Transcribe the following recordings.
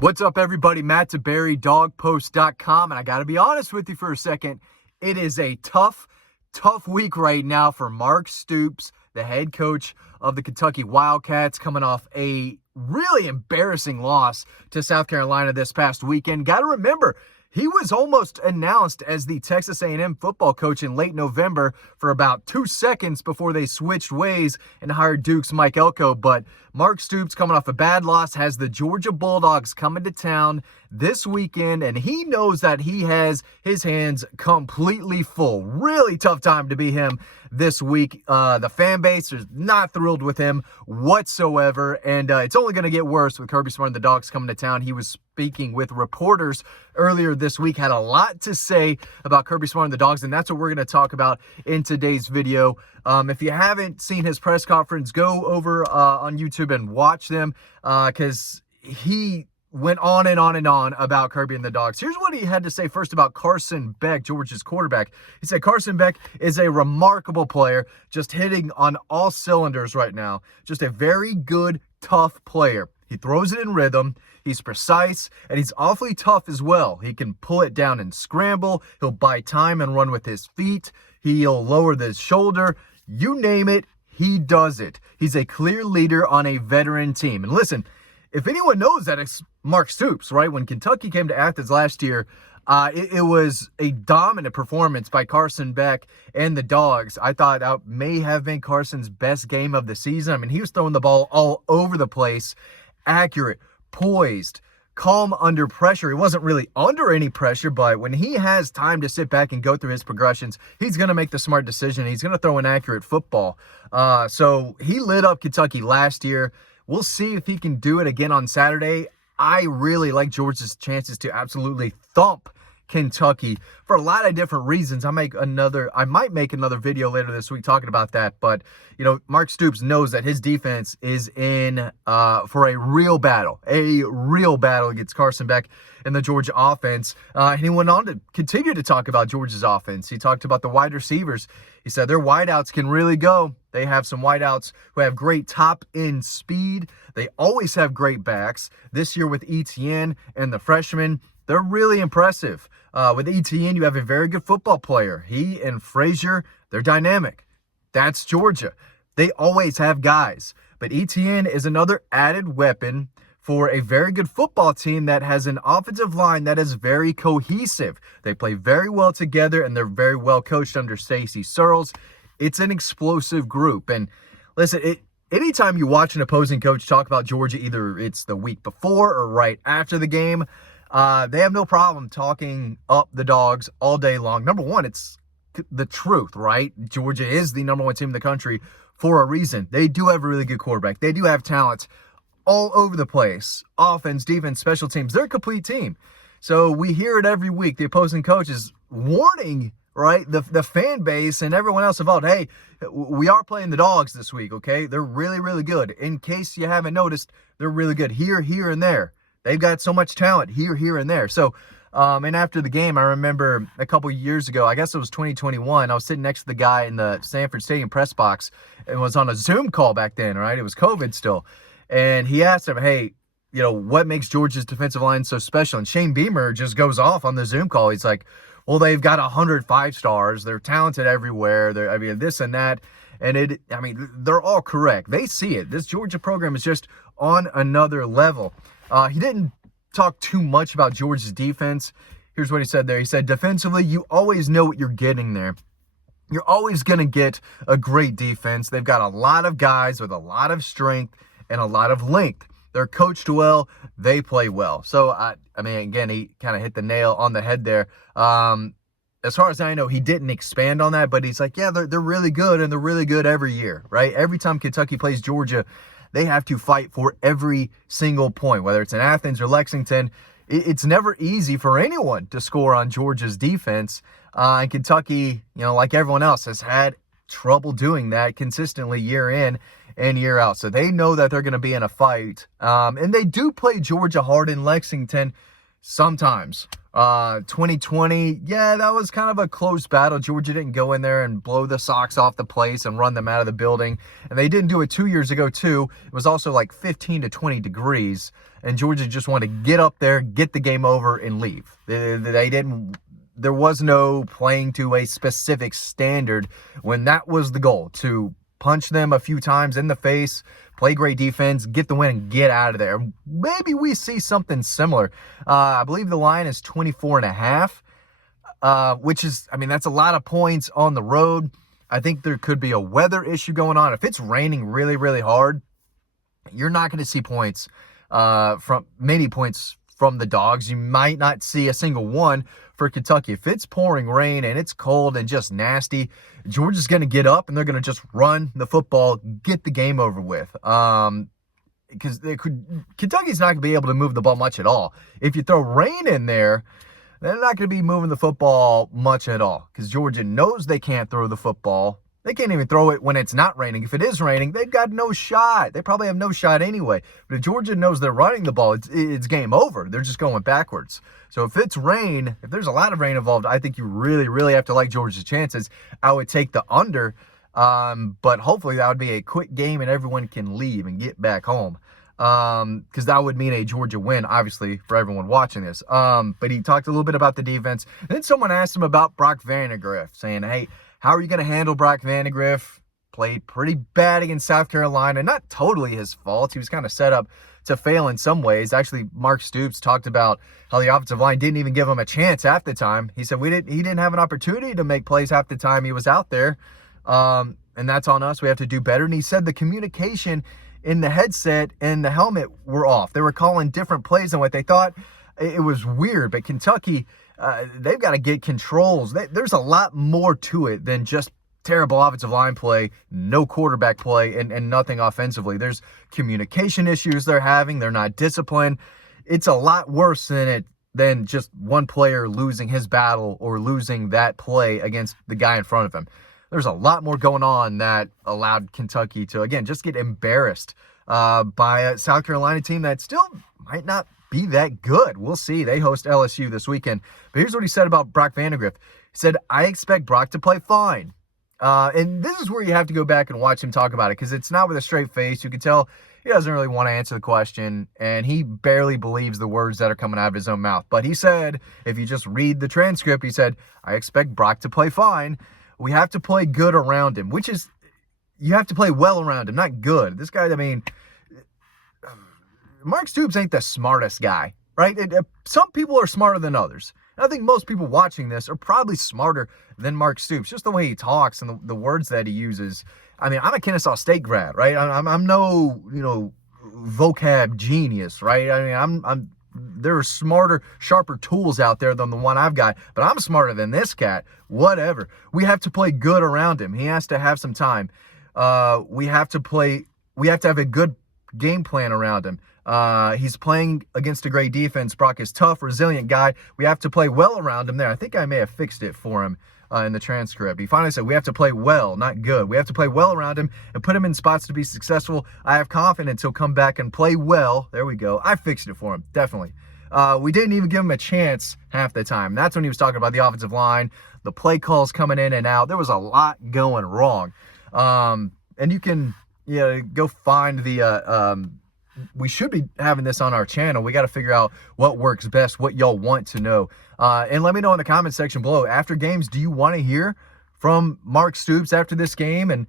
What's up, everybody? Matt DeBerry, dogpost.com, and I got to be honest with you for a second. It is a tough week right now for Mark Stoops, the head coach of the Kentucky Wildcats, coming off a really embarrassing loss to South Carolina this past weekend. Got to remember, he was almost announced as the Texas A&M football coach in late November for about 2 seconds before they switched ways and hired Duke's Mike Elko. But Mark Stoops, coming off a bad loss, has the Georgia Bulldogs coming to town this weekend, and he knows that he has his hands completely full. Really tough time to be him this week. The fan base is not thrilled with him whatsoever, and it's only going to get worse with Kirby and the Dogs coming to town. He was speaking with reporters earlier this week, had a lot to say about Kirby and the Dogs, and that's what we're going to talk about in today's video. If you haven't seen his press conference, go over on YouTube and watch them, because he went on and on and on about Kirby and the Dogs. Here's what he had to say first about Carson Beck, Georgia's quarterback. He said Carson Beck is a remarkable player, just hitting on all cylinders right now. Just a very good, tough player. He throws it in rhythm. He's precise, and he's awfully tough as well. He can pull it down and scramble. He'll buy time and run with his feet. He'll lower the shoulder. You name it, he does it. He's a clear leader on a veteran team. And listen, if anyone knows that, it's Mark Stoops, right? When Kentucky came to Athens last year, it was a dominant performance by Carson Beck and the Dogs. I thought that may have been Carson's best game of the season. I mean, he was throwing the ball all over the place, accurate, poised, calm under pressure. He wasn't really under any pressure, but when he has time to sit back and go through his progressions, he's going to make the smart decision. He's going to throw an accurate football. So he lit up Kentucky last year. We'll see if he can do it again on Saturday. I really like Georgia's chances to absolutely thump Kentucky for a lot of different reasons. I might make another video later this week talking about that. But, you know, Mark Stoops knows that his defense is in for a real battle against Carson Beck and the Georgia offense. And he went on to continue to talk about Georgia's offense. He talked about the wide receivers. He said their wideouts can really go. They have some wideouts who have great top-end speed. They always have great backs. This year with Etienne and the freshmen, they're really impressive. With Etienne, you have a very good football player. He and Frazier, they're dynamic. That's Georgia. They always have guys. But Etienne is another added weapon for a very good football team that has an offensive line that is very cohesive. They play very well together, and they're very well coached under Stacey Searles. It's an explosive group. And listen, anytime you watch an opposing coach talk about Georgia, either it's the week before or right after the game, they have no problem talking up the Dogs all day long. Number one, it's the truth, right? Georgia is the number one team in the country for a reason. They do have a really good quarterback. They do have talent all over the place. Offense, defense, special teams. They're a complete team. So we hear it every week. The opposing coach is warning, right, the fan base and everyone else involved. Hey, we are playing the Dogs this week, okay? They're really, really good. In case you haven't noticed, they're really good here, and there. They've got so much talent here, and there. So, and after the game, I remember a couple years ago, I guess it was 2021, I was sitting next to the guy in the Sanford Stadium press box and was on a Zoom call back then, right? It was COVID still. And he asked him, hey, you know, what makes Georgia's defensive line so special? And Shane Beamer just goes off on the Zoom call. He's like, well, they've got 100 5-stars. They're talented everywhere. This and that. And they're all correct. They see it. This Georgia program is just on another level. He didn't talk too much about Georgia's defense. Here's what he said there. He said, defensively, you always know what you're getting there. You're always going to get a great defense. They've got a lot of guys with a lot of strength and a lot of length. They're coached well. They play well. So, again, he kind of hit the nail on the head there. As far as I know, he didn't expand on that, but he's like, yeah, they're really good, and they're really good every year, right? Every time Kentucky plays Georgia, they have to fight for every single point, whether it's in Athens or Lexington. It's never easy for anyone to score on Georgia's defense. And Kentucky, you know, like everyone else, has had trouble doing that consistently year in and year out. So they know that they're going to be in a fight. And they do play Georgia hard in Lexington sometimes, 2020, yeah, that was kind of a close battle. Georgia didn't go in there and blow the socks off the place and run them out of the building. And they didn't do it 2 years ago, too. It was also like 15 to 20 degrees. And Georgia just wanted to get up there, get the game over, and leave. They didn't. There was no playing to a specific standard when that was the goal, to punch them a few times in the face, play great defense, get the win, and get out of there. Maybe we see something similar. I believe the line is 24.5, which is, I mean, that's a lot of points on the road. I think there could be a weather issue going on. If it's raining really, really hard, you're not going to see many points from the Dogs. You might not see a single one for Kentucky. If it's pouring rain and it's cold and just nasty, Georgia's going to get up and they're going to just run the football, get the game over with. Because Kentucky's not going to be able to move the ball much at all. If you throw rain in there, they're not going to be moving the football much at all, because Georgia knows they can't throw the football. They can't even throw it when it's not raining. If it is raining, they've got no shot. They probably have no shot anyway. But if Georgia knows they're running the ball, it's game over. They're just going backwards. So if it's rain, if there's a lot of rain involved, I think you really, really have to like Georgia's chances. I would take the under, but hopefully that would be a quick game and everyone can leave and get back home. Because that would mean a Georgia win, obviously, for everyone watching this. But he talked a little bit about the defense. And then someone asked him about Brock Vandagriff, saying, hey, how are you going to handle Brock Vandagriff? Played pretty bad against South Carolina. Not totally his fault. He was kind of set up to fail in some ways. Actually, Mark Stoops talked about how the offensive line didn't even give him a chance half the time. He said he didn't have an opportunity to make plays half the time he was out there. And that's on us. We have to do better. And he said the communication in the headset and the helmet were off. They were calling different plays than what they thought. It was weird. But Kentucky, they've got to get controls. There's a lot more to it than just terrible offensive line play, no quarterback play, and nothing offensively. There's communication issues they're having. They're not disciplined. It's a lot worse than just one player losing his battle or losing that play against the guy in front of him. There's a lot more going on that allowed Kentucky to, again, just get embarrassed by a South Carolina team that still might not be that good. We'll see. They host LSU this weekend. But here's what he said about Brock Vandagriff. He said, I expect Brock to play fine. And this is where you have to go back and watch him talk about it, because it's not with a straight face. You can tell he doesn't really want to answer the question, and he barely believes the words that are coming out of his own mouth. But he said, if you just read the transcript, he said, I expect Brock to play fine. We have to play good around him, which is, you have to play well around him, not good. This guy, I mean, Mark Stoops ain't the smartest guy, right? Some people are smarter than others. And I think most people watching this are probably smarter than Mark Stoops, just the way he talks and the words that he uses. I mean, I'm a Kennesaw State grad, right? I'm no, vocab genius, right? I mean, there are smarter, sharper tools out there than the one I've got, but I'm smarter than this cat. Whatever. We have to play good around him. He has to have some time. We have to have a good game plan around him. He's playing against a great defense. Brock is tough, resilient guy. We have to play well around him there. I think I may have fixed it for him in the transcript. He finally said, we have to play well, not good. We have to play well around him and put him in spots to be successful. I have confidence he'll come back and play well. There we go. I fixed it for him, definitely. We didn't even give him a chance half the time. That's when he was talking about the offensive line, the play calls coming in and out. There was a lot going wrong. And you can go find the we should be having this on our channel. We got to figure out what works best, what y'all want to know. And let me know in the comment section below. After games, do you want to hear from Mark Stoops after this game and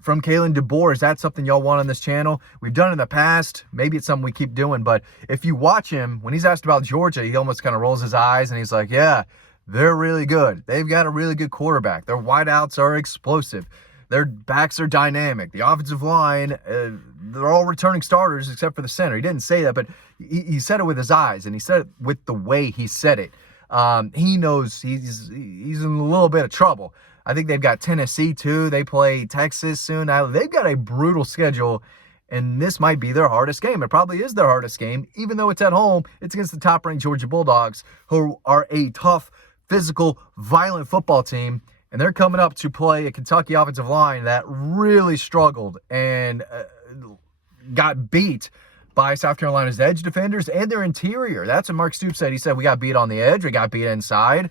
from Kalen DeBoer? Is that something y'all want on this channel? We've done it in the past. Maybe it's something we keep doing. But if you watch him, when he's asked about Georgia, he almost kind of rolls his eyes and he's like, yeah, they're really good. They've got a really good quarterback. Their wideouts are explosive. Their backs are dynamic. The offensive line, they're all returning starters except for the center. He didn't say that, but he said it with his eyes, and he said it with the way he said it. He knows he's in a little bit of trouble. I think they've got Tennessee, too. They play Texas soon. Now, they've got a brutal schedule, and this might be their hardest game. It probably is their hardest game. Even though it's at home, it's against the top-ranked Georgia Bulldogs, who are a tough, physical, violent football team. And they're coming up to play a Kentucky offensive line that really struggled and got beat by South Carolina's edge defenders and their interior. That's what Mark Stoops said. He said, we got beat on the edge. We got beat inside.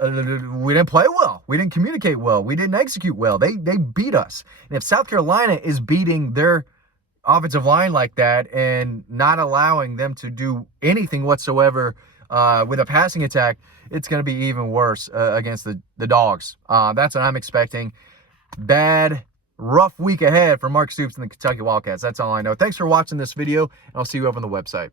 We didn't play well. We didn't communicate well. We didn't execute well. They beat us. And if South Carolina is beating their offensive line like that and not allowing them to do anything whatsoever with a passing attack, it's going to be even worse against the Dogs. That's what I'm expecting. Bad, rough week ahead for Mark Stoops and the Kentucky Wildcats. That's all I know. Thanks for watching this video, and I'll see you over on the website.